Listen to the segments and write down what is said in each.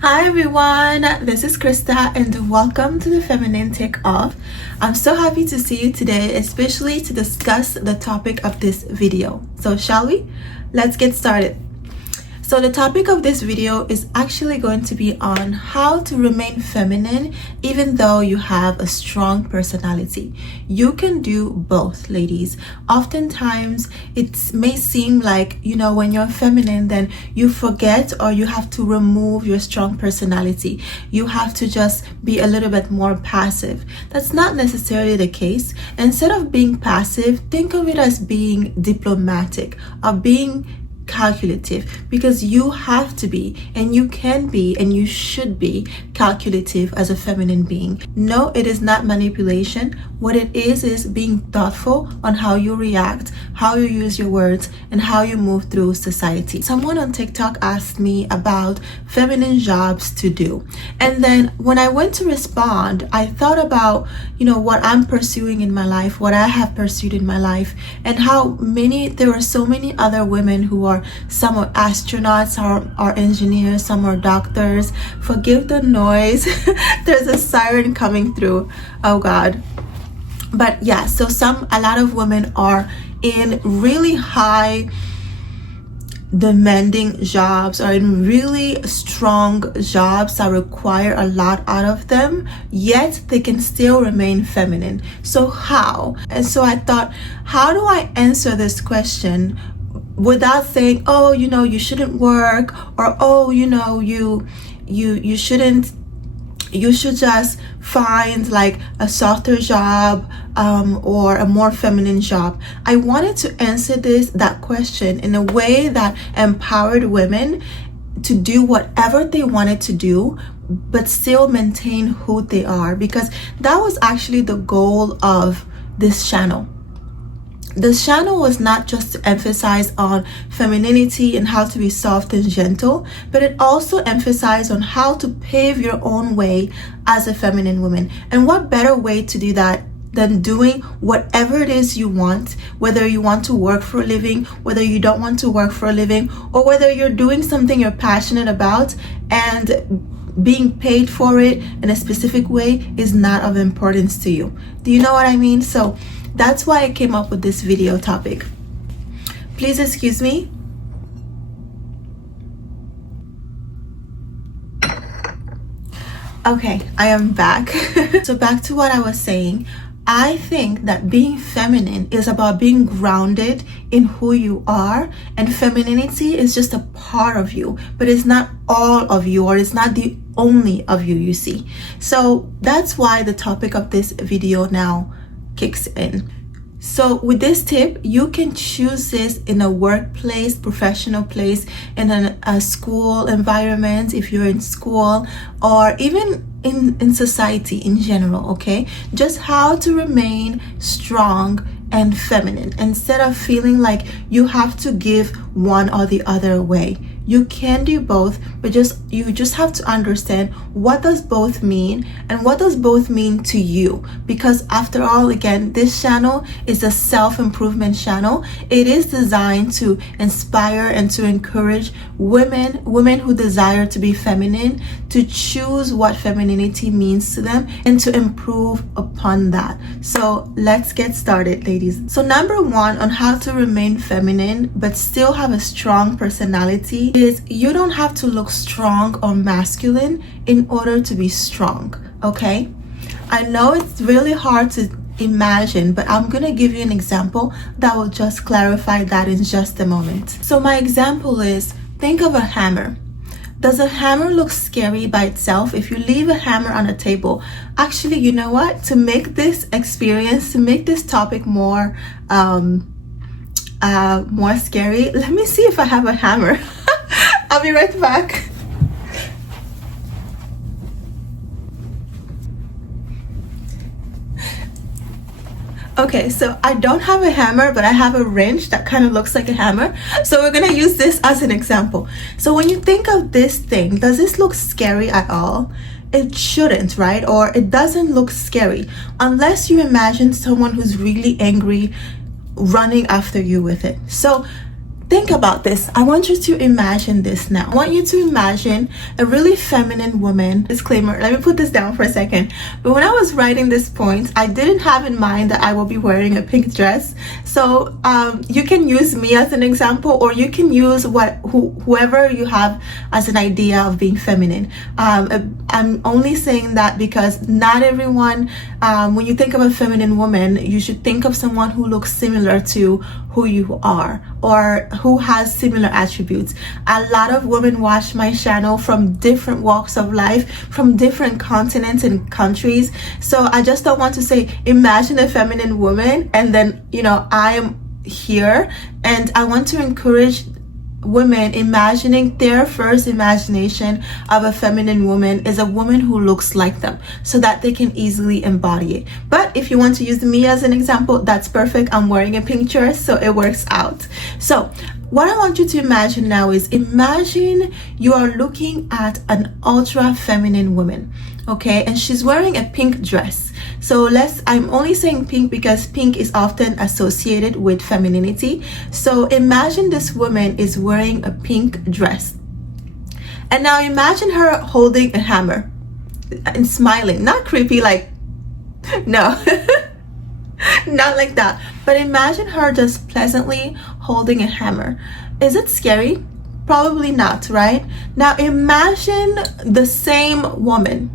Hi everyone, this is Krista and welcome to the Feminine Take Off. I'm so happy to see you today, especially to discuss the topic of this video. So shall we? Let's get started. So the topic of this video is actually going to be on how to remain feminine even though you have a strong personality. You can do both, ladies. Oftentimes it may seem like, when you're feminine, then you forget or you have to remove your strong personality. You have to just be a little bit more passive. That's not necessarily the case. Instead of being passive, think of it as being diplomatic or being calculative, because you have to be and you can be and you should be calculative as a feminine being. No, it is not manipulation. What it is being thoughtful on how you react, how you use your words, and how you move through society. Someone on TikTok asked me about feminine jobs to do, and then when I went to respond, I thought about what I'm pursuing in my life, what I have pursued in my life, and how there are so many other women who are, some are astronauts, are engineers, some are doctors. Forgive the noise. There's a siren coming through. Oh God. But yeah, so a lot of women are in really high demanding jobs or in really strong jobs that require a lot out of them, yet they can still remain feminine. So how? And so I thought, how do I answer this question without saying, oh, you shouldn't work, or oh, you shouldn't, you should just find like a softer job or a more feminine job. I wanted to answer that question in a way that empowered women to do whatever they wanted to do, but still maintain who they are, because that was actually the goal of this channel. This channel was not just to emphasize on femininity and how to be soft and gentle, but it also emphasized on how to pave your own way as a feminine woman. And what better way to do that than doing whatever it is you want, whether you want to work for a living, whether you don't want to work for a living, or whether you're doing something you're passionate about and being paid for it in a specific way is not of importance to you. Do you know what I mean? So that's why I came up with this video topic. Please excuse me. Okay, I am back. So back to what I was saying. I think that being feminine is about being grounded in who you are, and femininity is just a part of you, but it's not all of you, or it's not the only of you, you see. So that's why the topic of this video now kicks in. So with this tip, you can choose this in a workplace, professional place, in a school environment, if you're in school, or even in society in general, okay? Just how to remain strong and feminine instead of feeling like you have to give one or the other way. You can do both, but you just have to understand what does both mean and what does both mean to you. Because after all, again, this channel is a self-improvement channel. It is designed to inspire and to encourage women who desire to be feminine, to choose what femininity means to them and to improve upon that. So let's get started, ladies. So number one on how to remain feminine but still have a strong personality is you don't have to look strong or masculine in order to be strong, okay? I know it's really hard to imagine, but I'm gonna give you an example that will just clarify that in just a moment. So my example is, think of a hammer. Does a hammer look scary by itself? If you leave a hammer on a table, actually, you know what? To make this experience, to make this topic more scary, let me see if I have a hammer. I'll be right back. Okay, so I don't have a hammer, but I have a wrench that kind of looks like a hammer. So we're gonna use this as an example. So when you think of this thing, does this look scary at all? It shouldn't, right? Or it doesn't look scary unless you imagine someone who's really angry running after you with it. So think about this. I want you to imagine this now. I want you to imagine a really feminine woman. Disclaimer, let me put this down for a second. But when I was writing this point, I didn't have in mind that I will be wearing a pink dress. So you can use me as an example, or you can use whoever you have as an idea of being feminine. I'm only saying that because not everyone, when you think of a feminine woman, you should think of someone who looks similar to who you are, or who has similar attributes. A lot of women watch my channel from different walks of life, from different continents and countries. So I just don't want to say, imagine a feminine woman, and then, I am here. And I want to encourage women imagining their first imagination of a feminine woman is a woman who looks like them, so that they can easily embody it. But if you want to use me as an example, that's perfect. I'm wearing a pink dress, so it works out. So what I want you to imagine now is, imagine you are looking at an ultra feminine woman, okay, and she's wearing a pink dress. So I'm only saying pink because pink is often associated with femininity. So imagine this woman is wearing a pink dress. And now imagine her holding a hammer and smiling. Not creepy, like, no, not like that. But imagine her just pleasantly holding a hammer. Is it scary? Probably not, right? Now imagine the same woman.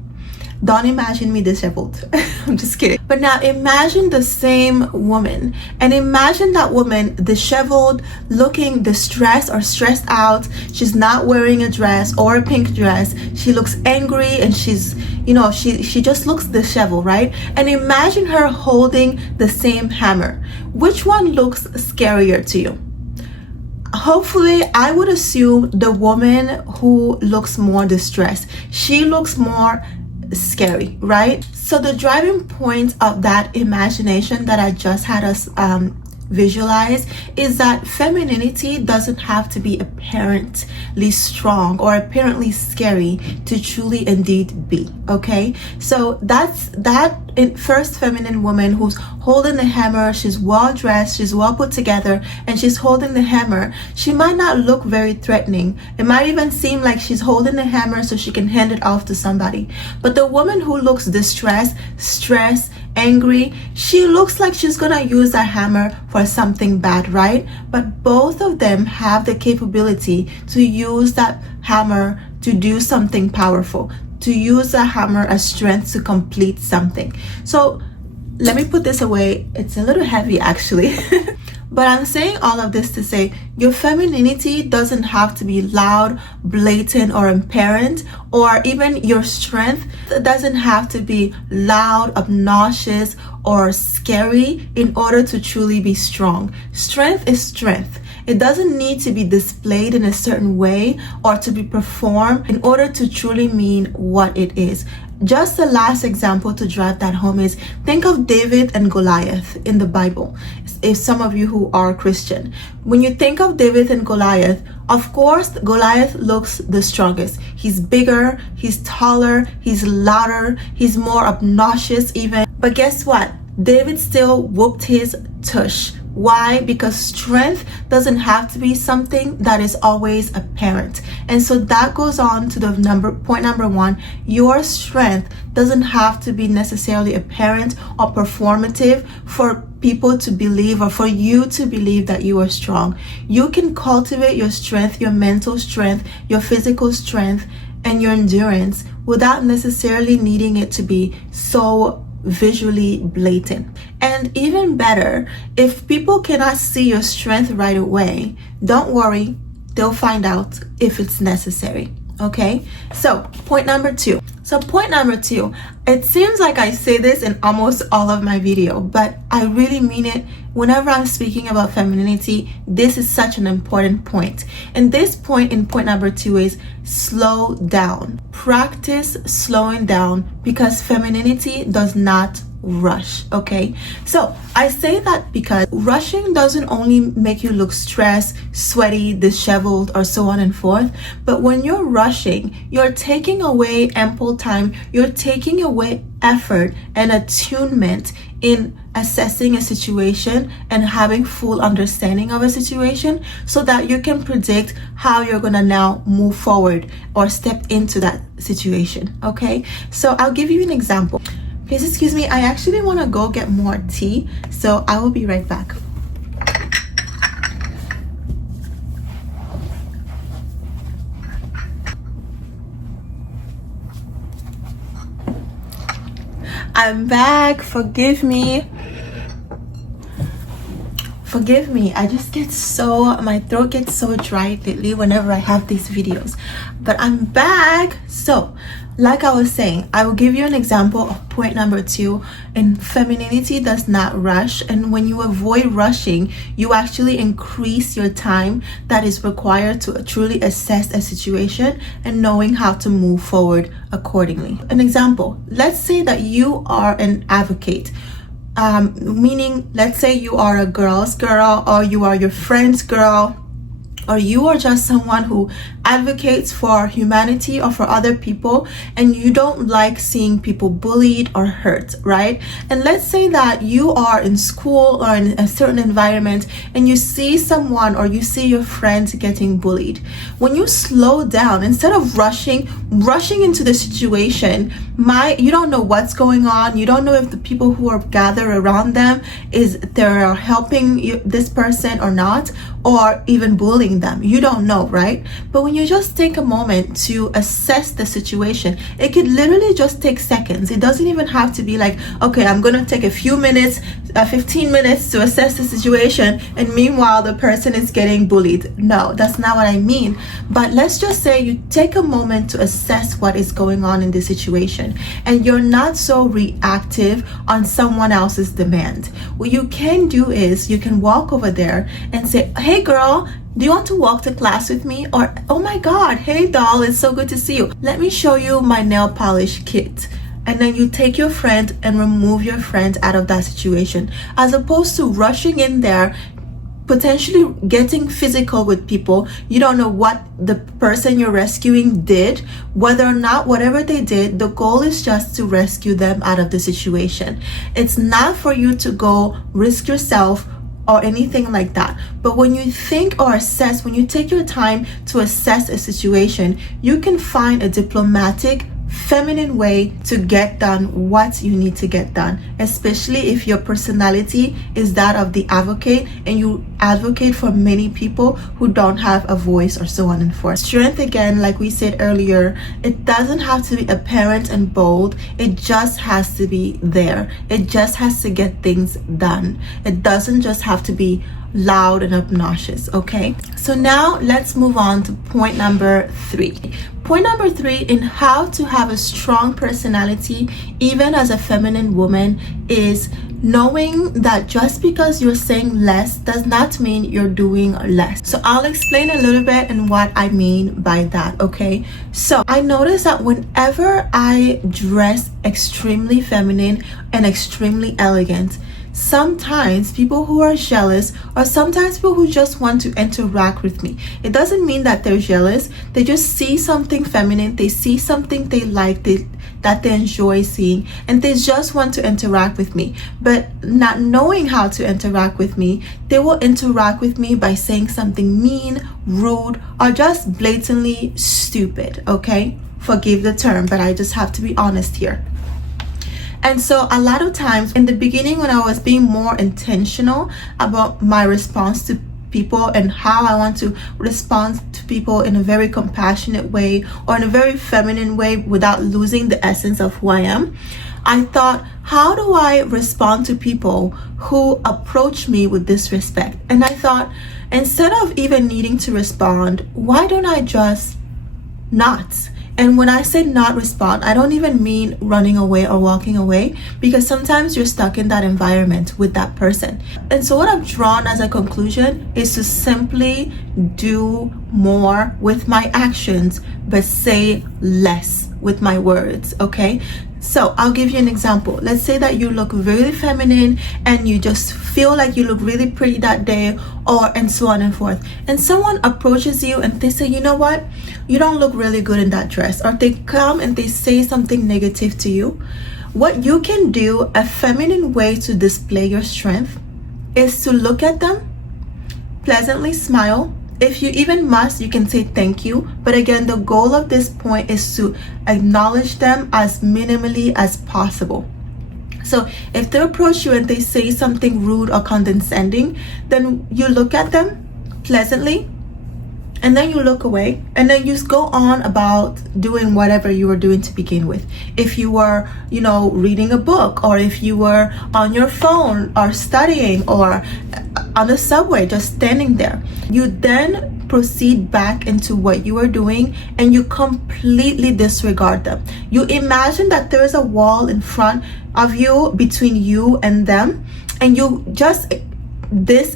Don't imagine me disheveled. I'm just kidding. But now imagine the same woman, and imagine that woman disheveled, looking distressed or stressed out. She's not wearing a dress or a pink dress. She looks angry, and she's, she just looks disheveled, right? And imagine her holding the same hammer. Which one looks scarier to you? Hopefully, I would assume the woman who looks more distressed. She looks more scary, right? So the driving point of that imagination that I just had us visualize is that femininity doesn't have to be apparently strong or apparently scary to truly indeed be, okay? So that's that first feminine woman who's holding the hammer. She's well dressed, she's well put together, and she's holding the hammer. She might not look very threatening. It might even seem like she's holding the hammer so she can hand it off to somebody. But the woman who looks distressed, stressed, angry, she looks like she's gonna use that hammer for something bad, right? But both of them have the capability to use that hammer to do something powerful, to use a hammer as strength to complete something. So let me put this away. It's a little heavy actually. But I'm saying all of this to say your femininity doesn't have to be loud, blatant, or apparent, or even your strength doesn't have to be loud, obnoxious, or scary in order to truly be strong. Strength is strength. It doesn't need to be displayed in a certain way or to be performed in order to truly mean what it is. Just the last example to drive that home is, think of David and Goliath in the Bible. If some of you who are Christian, when you think of David and Goliath, of course, Goliath looks the strongest. He's bigger, he's taller, he's louder, he's more obnoxious even. But guess what? David still whooped his tush. Why? Because strength doesn't have to be something that is always apparent. And so that goes on to the point number one. Your strength doesn't have to be necessarily apparent or performative for people to believe, or for you to believe that you are strong. You can cultivate your strength, your mental strength, your physical strength, and your endurance without necessarily needing it to be so visually blatant. And even better, if people cannot see your strength right away, don't worry, they'll find out if it's necessary. Okay, so point number two. It seems like I say this in almost all of my video, but I really mean it. Whenever I'm speaking about femininity, this is such an important point. And this point in point number two is slow down. Practice slowing down, because femininity does not rush. Okay, so I say that because rushing doesn't only make you look stressed, sweaty, disheveled, or so on and forth, but when you're rushing, you're taking away ample time, you're taking away effort and attunement in assessing a situation and having full understanding of a situation so that you can predict how you're gonna now move forward or step into that situation. Okay, so I'll give you an example. Please excuse me, I actually want to go get more tea, so I will be right back. I'm back. Forgive me. I just get my throat gets so dry lately whenever I have these videos, but I'm back. So like I was saying, I will give you an example of point number 2. And femininity does not rush, and when you avoid rushing, you actually increase your time that is required to truly assess a situation and knowing how to move forward accordingly. An example, let's say that you are an advocate, meaning let's say you are a girl's girl, or you are your friend's girl, or you are just someone who advocates for humanity or for other people, and you don't like seeing people bullied or hurt, right? And let's say that you are in school or in a certain environment and you see someone or you see your friend getting bullied. When you slow down, instead of rushing into the situation, you don't know what's going on. You don't know if the people who are gathered around them they're helping this person or not, or even bullying them. You don't know, right? But when you just take a moment to assess the situation, it could literally just take seconds. It doesn't even have to be like, okay, I'm gonna take a few minutes, 15 minutes to assess the situation, and meanwhile the person is getting bullied. No, that's not what I mean. But let's just say you take a moment to assess what is going on in this situation, and you're not so reactive on someone else's demand. What you can do is you can walk over there and say, hey girl, do you want to walk to class with me? Or, oh my god, hey doll, it's so good to see you. Let me show you my nail polish kit. And then you take your friend and remove your friend out of that situation, as opposed to rushing in there, potentially getting physical with people. You don't know what the person you're rescuing did, whether or not whatever they did, the goal is just to rescue them out of the situation. It's not for you to go risk yourself or anything like that. But when you think or assess, when you take your time to assess a situation, you can find a diplomatic, feminine way to get done what you need to get done, especially if your personality is that of the advocate and you advocate for many people who don't have a voice, or so on and forth. Strength, again, like we said earlier, it doesn't have to be apparent and bold. It just has to be there. It just has to get things done. It doesn't just have to be loud and obnoxious. Okay, so now let's move on to point number 3. Point number 3 in how to have a strong personality even as a feminine woman is knowing that just because you're saying less does not mean you're doing less. So I'll explain a little bit and what I mean by that. Okay, so I notice that whenever I dress extremely feminine and extremely elegant, sometimes people who are jealous, or sometimes people who just want to interact with me, it doesn't mean that they're jealous. They just see something feminine, they see something they like, that they enjoy seeing, and they just want to interact with me. But not knowing how to interact with me, they will interact with me by saying something mean, rude, or just blatantly stupid. Okay, forgive the term, but I just have to be honest here. And so a lot of times in the beginning, when I was being more intentional about my response to people and how I want to respond to people in a very compassionate way or in a very feminine way without losing the essence of who I am, I thought, how do I respond to people who approach me with disrespect? And I thought, instead of even needing to respond, why don't I just not? And when I say not respond, I don't even mean running away or walking away, because sometimes you're stuck in that environment with that person. And so what I've drawn as a conclusion is to simply do more with my actions, but say less with my words. Okay, so I'll give you an example. Let's say that you look really feminine and you just feel like you look really pretty that day, and so on and forth, and someone approaches you and they say, you know what, you don't look really good in that dress, or they come and they say something negative to you. What you can do, a feminine way to display your strength, is to look at them, pleasantly smile. If you even must, you can say thank you. But again, the goal of this point is to acknowledge them as minimally as possible. So if they approach you and they say something rude or condescending, then you look at them pleasantly, and then you look away, and then you go on about doing whatever you were doing to begin with. If you were, reading a book, or if you were on your phone or studying, or on the subway just standing there, you then proceed back into what you are doing, and you completely disregard them. You imagine that there is a wall in front of you, between you and them, and you just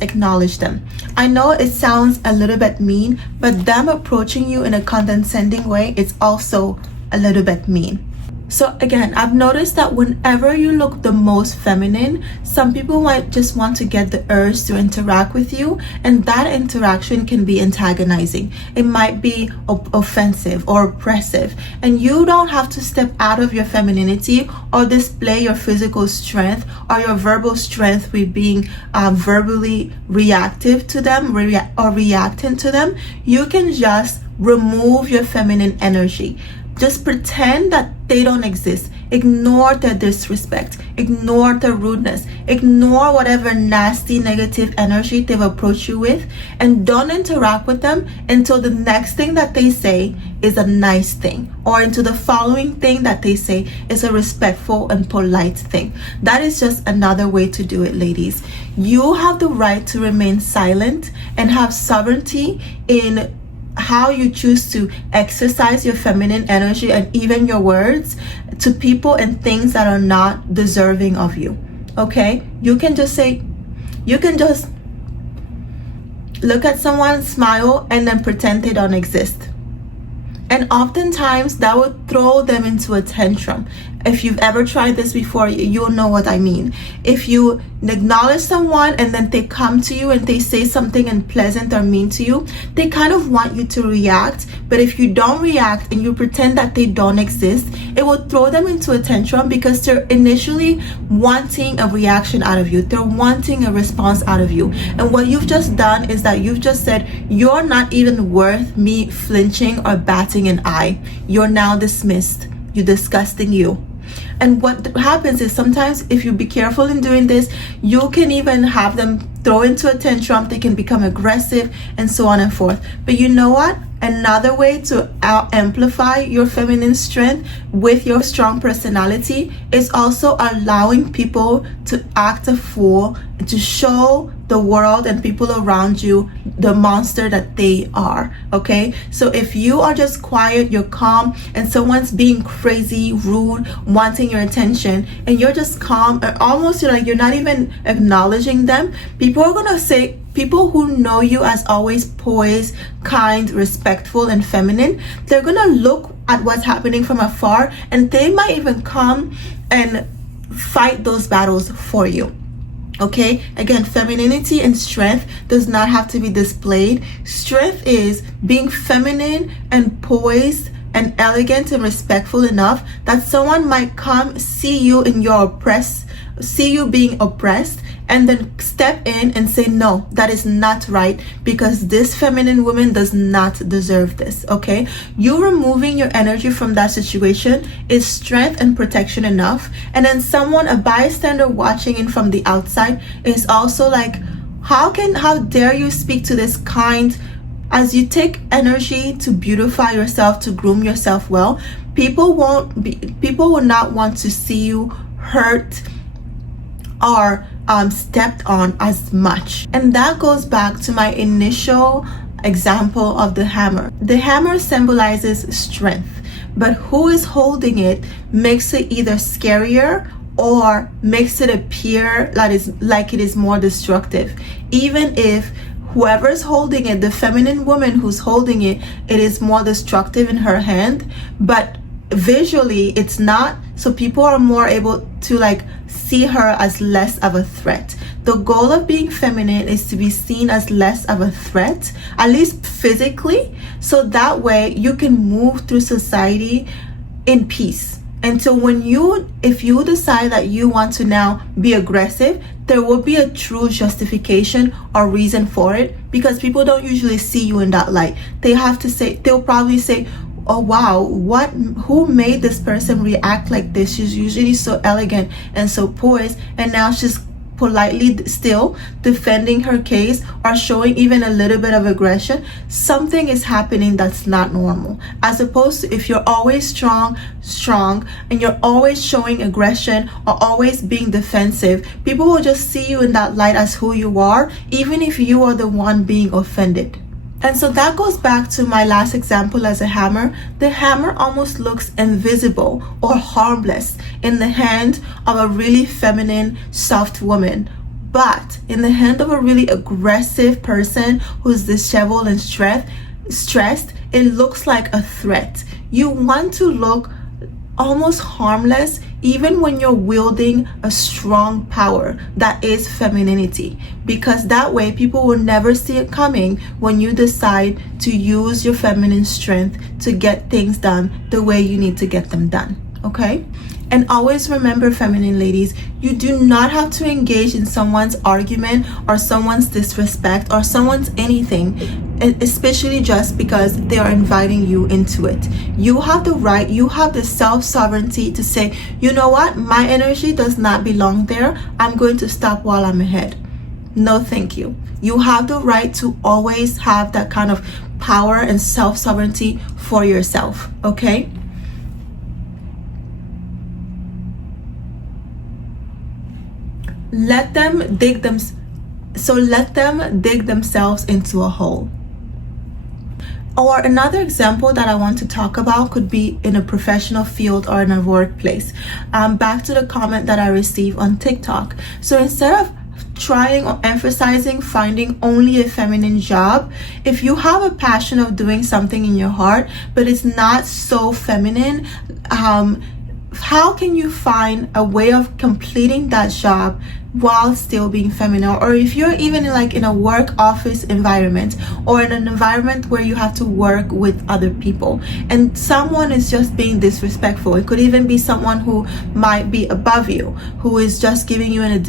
acknowledge them. I know it sounds a little bit mean, but them approaching you in a condescending way is also a little bit mean. So again, I've noticed that whenever you look the most feminine, some people might just want to get the urge to interact with you, and that interaction can be antagonizing. It might be offensive or oppressive, and you don't have to step out of your femininity or display your physical strength or your verbal strength with being verbally reactive to them or reacting to them. You can just remove your feminine energy. Just pretend that they don't exist. Ignore their disrespect. Ignore their rudeness. Ignore whatever nasty, negative energy they've approached you with, and don't interact with them until the next thing that they say is a nice thing, or until the following thing that they say is a respectful and polite thing. That is just another way to do it, ladies. You have the right to remain silent and have sovereignty in how you choose to exercise your feminine energy and even your words to people and things that are not deserving of you. Okay? You can just look at someone, smile, and then pretend they don't exist. And oftentimes that would throw them into a tantrum. If you've ever tried this before, you'll know what I mean. If you acknowledge someone and then they come to you and they say something unpleasant or mean to you, they kind of want you to react. But if you don't react and you pretend that they don't exist, it will throw them into a tantrum because they're initially wanting a reaction out of you. They're wanting a response out of you. And what you've just done is that you've just said, you're not even worth me flinching or batting an eye. You're now dismissed. You disgusting you. And what happens is sometimes if you be careful in doing this, you can even have them throw into a tantrum. They can become aggressive and so on and forth. But you know what? Another way to amplify your feminine strength with your strong personality is also allowing people to act a fool, to show the world and people around you the monster that they are. Okay, so if you are just quiet, you're calm, and someone's being crazy, rude, wanting your attention, and you're just calm, or almost you're not even acknowledging them, people are gonna say, people who know you as always poised, kind, respectful, and feminine, they're gonna look at what's happening from afar, and they might even come and fight those battles for you. Okay, again, femininity and strength does not have to be displayed. Strength is being feminine and poised and elegant and respectful enough that someone might come see you being oppressed, and then step in and say, no, that is not right, because this feminine woman does not deserve this. Okay, you removing your energy from that situation is strength and protection enough. And then a bystander watching in from the outside is also like, how dare you speak to this kind? As you take energy to beautify yourself, to groom yourself well, people will not want to see you hurt or stepped on as much. And that goes back to my initial example of the hammer. The hammer symbolizes strength, but who is holding it makes it either scarier or makes it appear like it is more destructive. Even if whoever's holding it, the feminine woman who's holding it, it is more destructive in her hand, but visually it's not, so people are more able to see her as less of a threat. The goal of being feminine is to be seen as less of a threat, at least physically, so that way you can move through society in peace. And so if you decide that you want to now be aggressive, there will be a true justification or reason for it, because people don't usually see you in that light. They'll probably say, oh wow, who made this person react like this? She's usually so elegant and so poised, and now she's politely still defending her case or showing even a little bit of aggression. Something is happening that's not normal. As opposed to if you're always strong and you're always showing aggression or always being defensive, people will just see you in that light as who you are, even if you are the one being offended. And so that goes back to my last example as a hammer. The hammer almost looks invisible or harmless in the hand of a really feminine, soft woman. But in the hand of a really aggressive person who's disheveled and stressed, it looks like a threat. You want to look almost harmless even when you're wielding a strong power that is femininity, because that way people will never see it coming when you decide to use your feminine strength to get things done the way you need to get them done. Okay? And always remember, feminine ladies, you do not have to engage in someone's argument or someone's disrespect or someone's anything, especially just because they are inviting you into it. You have the right, you have the self-sovereignty to say, you know what, my energy does not belong there. I'm going to stop while I'm ahead. No, thank you. You have the right to always have that kind of power and self-sovereignty for yourself, okay? Let them dig themselves into a hole. Or another example that I want to talk about could be in a professional field or in a workplace. Back to the comment that I received on TikTok. So instead of trying or emphasizing finding only a feminine job, if you have a passion of doing something in your heart, but it's not so feminine, how can you find a way of completing that job while still being feminine? Or if you're even in a work office environment or in an environment where you have to work with other people and someone is just being disrespectful, it could even be someone who might be above you, who is just giving you a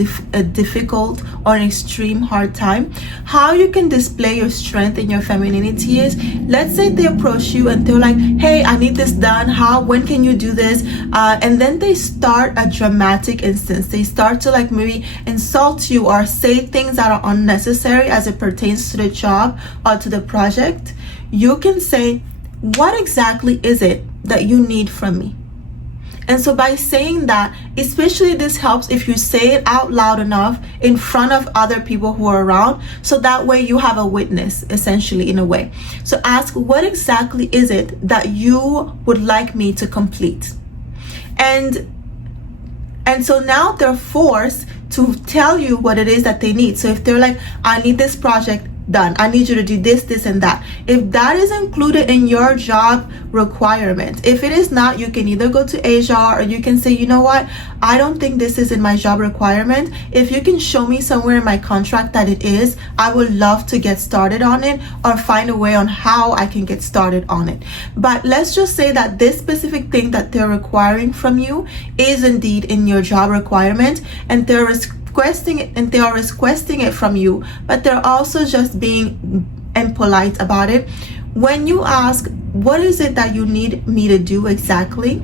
difficult or an extreme hard time. How you can display your strength and your femininity is, let's say they approach you and they're like, hey, I need this done, when can you do this? And then they start a dramatic instance. They start to maybe insult you or say things that are unnecessary as it pertains to the job or to the project. You can say, what exactly is it that you need from me? And so by saying that, especially this helps if you say it out loud enough in front of other people who are around, so that way you have a witness, essentially, in a way. So ask, what exactly is it that you would like me to complete? And so now they're forced to tell you what it is that they need. So if they're like, I need this project done, I need you to do this, this, and that. If that is included in your job requirement, if it is not, you can either go to HR or you can say, you know what, I don't think this is in my job requirement. If you can show me somewhere in my contract that it is, I would love to get started on it or find a way on how I can get started on it. But let's just say that this specific thing that they're requiring from you is indeed in your job requirement, and they're requesting it from you, but they're also just being impolite about it. When you ask, what is it that you need me to do exactly,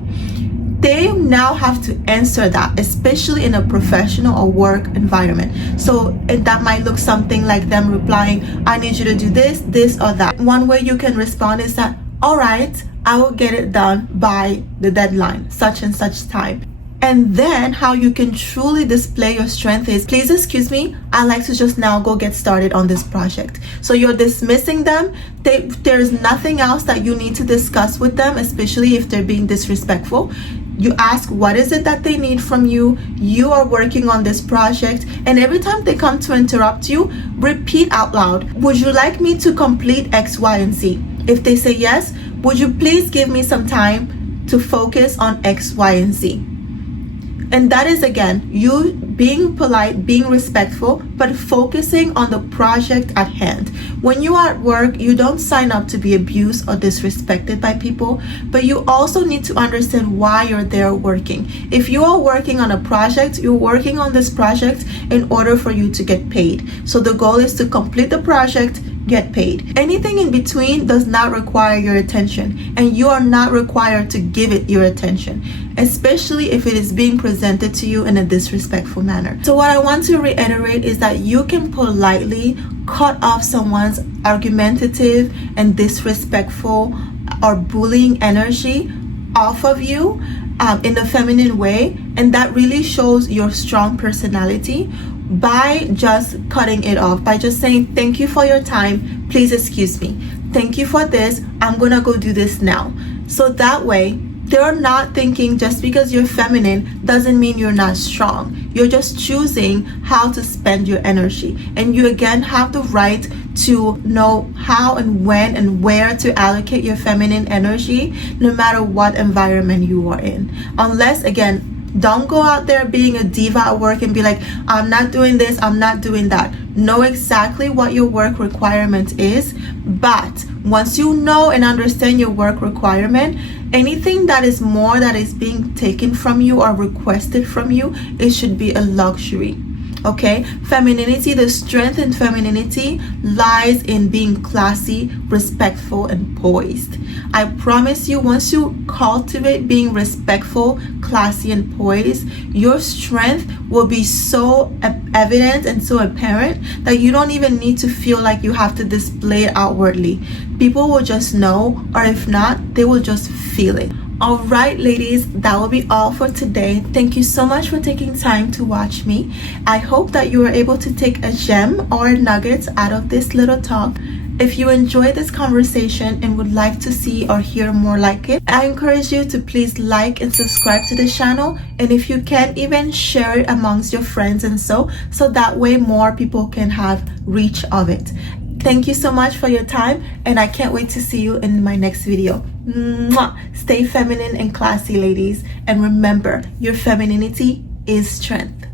they now have to answer that, especially in a professional or work environment. So that might look something like them replying, I need you to do this, this, or that. One way you can respond is that, all right, I will get it done by the deadline, such and such time. And then how you can truly display your strength is, please excuse me, I'd like to just now go get started on this project. So you're dismissing them. There's nothing else that you need to discuss with them, especially if they're being disrespectful. You ask, what is it that they need from you? You are working on this project, and every time they come to interrupt you, repeat out loud, would you like me to complete X, Y, and Z? If they say yes, would you please give me some time to focus on X, Y, and Z? And that is, again, you being polite, being respectful, but focusing on the project at hand. When you are at work, you don't sign up to be abused or disrespected by people, but you also need to understand why you're there working. If you are working on a project, you're working on this project in order for you to get paid. So the goal is to complete the project, get paid. Anything in between does not require your attention, and you are not required to give it your attention, especially if it is being presented to you in a disrespectful manner. So what I want to reiterate is that you can politely cut off someone's argumentative and disrespectful or bullying energy off of you in the feminine way, and that really shows your strong personality by just cutting it off, by just saying, thank you for your time, please excuse me, thank you for this, I'm gonna go do this now. So that way they're not thinking just because you're feminine doesn't mean you're not strong. You're just choosing how to spend your energy, and you again have the right to know how and when and where to allocate your feminine energy, no matter what environment you are in. Unless, again, don't go out there being a diva at work and be like, I'm not doing this, I'm not doing that. Know exactly what your work requirement is, but once you know and understand your work requirement, anything that is more that is being taken from you or requested from you, it should be a luxury. Okay, femininity, the strength in femininity lies in being classy, respectful, and poised. I promise you, once you cultivate being respectful, classy, and poised, your strength will be so evident and so apparent that you don't even need to feel like you have to display it outwardly. People will just know, or if not, they will just feel it. All right, ladies, that will be all for today. Thank you so much for taking time to watch me. I hope that you were able to take a gem or a nugget out of this little talk. If you enjoyed this conversation and would like to see or hear more like it, I encourage you to please like and subscribe to the channel, and if you can, even share it amongst your friends and so that way more people can have reach of it. Thank you so much for your time, and I can't wait to see you in my next video. Mwah! Stay feminine and classy, ladies, and remember, your femininity is strength.